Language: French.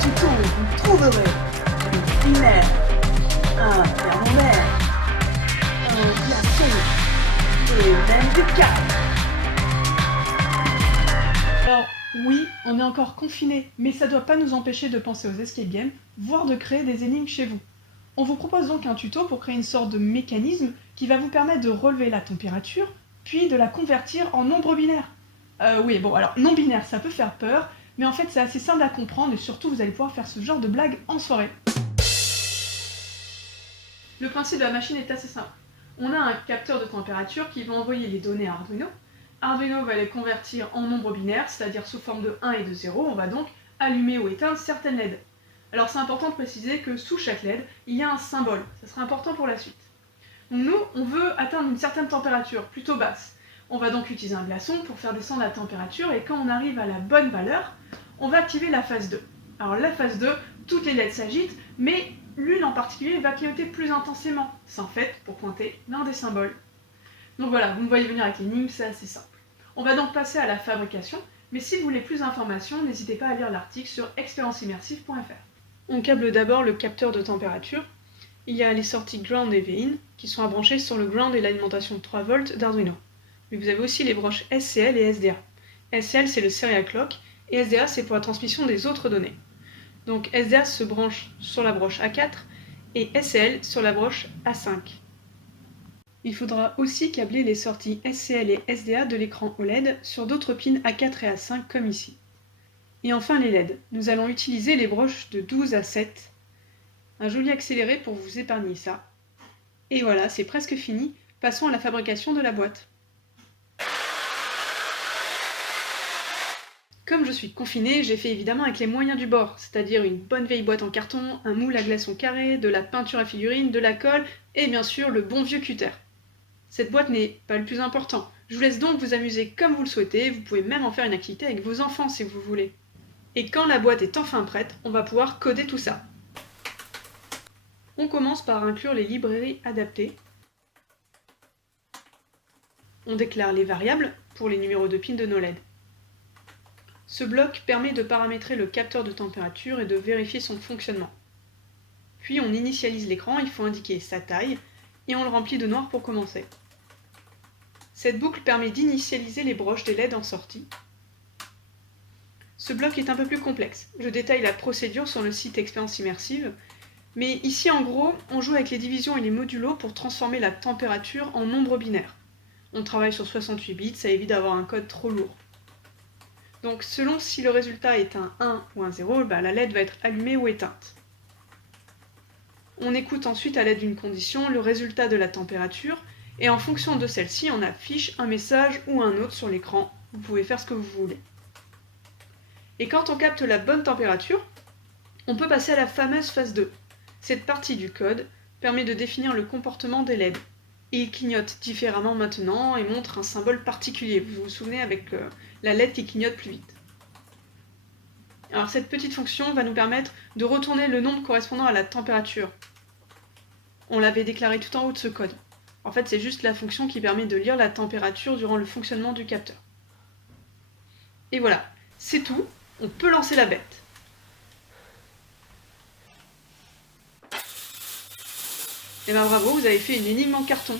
tuto, vous trouverez une binaire, un thermomètre, un glaçon et même des câbles. Alors oui, on est encore confiné, mais ça doit pas nous empêcher de penser aux escape games, voire de créer des énigmes chez vous. On vous propose donc un tuto pour créer une sorte de mécanisme qui va vous permettre de relever la température, puis de la convertir en nombre binaire. Oui, bon, alors non binaire, ça peut faire peur, mais en fait c'est assez simple à comprendre et surtout vous allez pouvoir faire ce genre de blague en soirée. Le principe de la machine est assez simple. On a un capteur de température qui va envoyer les données à Arduino. Arduino va les convertir en nombres binaires, c'est-à-dire sous forme de 1 et de 0. On va donc allumer ou éteindre certaines LED. Alors c'est important de préciser que sous chaque LED, il y a un symbole. Ça sera important pour la suite. Donc nous, on veut atteindre une certaine température, plutôt basse. On va donc utiliser un glaçon pour faire descendre la température et quand on arrive à la bonne valeur, on va activer la phase 2. Alors la phase 2, toutes les LED s'agitent, mais l'une en particulier va clignoter plus intensément. C'est en fait pour pointer l'un des symboles. Donc voilà, vous me voyez venir avec l'énigme, c'est assez simple. On va donc passer à la fabrication, mais si vous voulez plus d'informations, n'hésitez pas à lire l'article sur expérienceimmersive.fr. On câble d'abord le capteur de température. Il y a les sorties ground et VIN qui sont à brancher sur le ground et l'alimentation de 3 volts d'Arduino. Mais vous avez aussi les broches SCL et SDA. SCL c'est le serial clock et SDA c'est pour la transmission des autres données. Donc SDA se branche sur la broche A4 et SCL sur la broche A5. Il faudra aussi câbler les sorties SCL et SDA de l'écran OLED sur d'autres pins A4 et A5 comme ici. Et enfin les LED. Nous allons utiliser les broches de 12 à 7. Un joli accéléré pour vous épargner ça. Et voilà, c'est presque fini. Passons à la fabrication de la boîte. Comme je suis confinée, j'ai fait évidemment avec les moyens du bord, c'est-à-dire une bonne vieille boîte en carton, un moule à glaçons carré, de la peinture à figurines, de la colle et bien sûr le bon vieux cutter. Cette boîte n'est pas le plus important. Je vous laisse donc vous amuser comme vous le souhaitez, vous pouvez même en faire une activité avec vos enfants si vous voulez. Et quand la boîte est enfin prête, on va pouvoir coder tout ça. On commence par inclure les librairies adaptées. On déclare les variables pour les numéros de pin de nos LED. Ce bloc permet de paramétrer le capteur de température et de vérifier son fonctionnement. Puis on initialise l'écran, il faut indiquer sa taille, et on le remplit de noir pour commencer. Cette boucle permet d'initialiser les broches des LED en sortie. Ce bloc est un peu plus complexe. Je détaille la procédure sur le site Expérience Immersive, mais ici en gros, on joue avec les divisions et les modulos pour transformer la température en nombre binaire. On travaille sur 68 bits, ça évite d'avoir un code trop lourd. Donc selon si le résultat est un 1 ou un 0, la LED va être allumée ou éteinte. On écoute ensuite à l'aide d'une condition le résultat de la température et en fonction de celle-ci, on affiche un message ou un autre sur l'écran. Vous pouvez faire ce que vous voulez. Et quand on capte la bonne température, on peut passer à la fameuse phase 2. Cette partie du code permet de définir le comportement des LED. Et il clignote différemment maintenant et montre un symbole particulier. Vous vous souvenez avec la LED qui clignote plus vite. Alors cette petite fonction va nous permettre de retourner le nombre correspondant à la température. On l'avait déclaré tout en haut de ce code. En fait, c'est juste la fonction qui permet de lire la température durant le fonctionnement du capteur. Et voilà, c'est tout. On peut lancer la bête. Et ben bravo, vous avez fait une énigme en carton.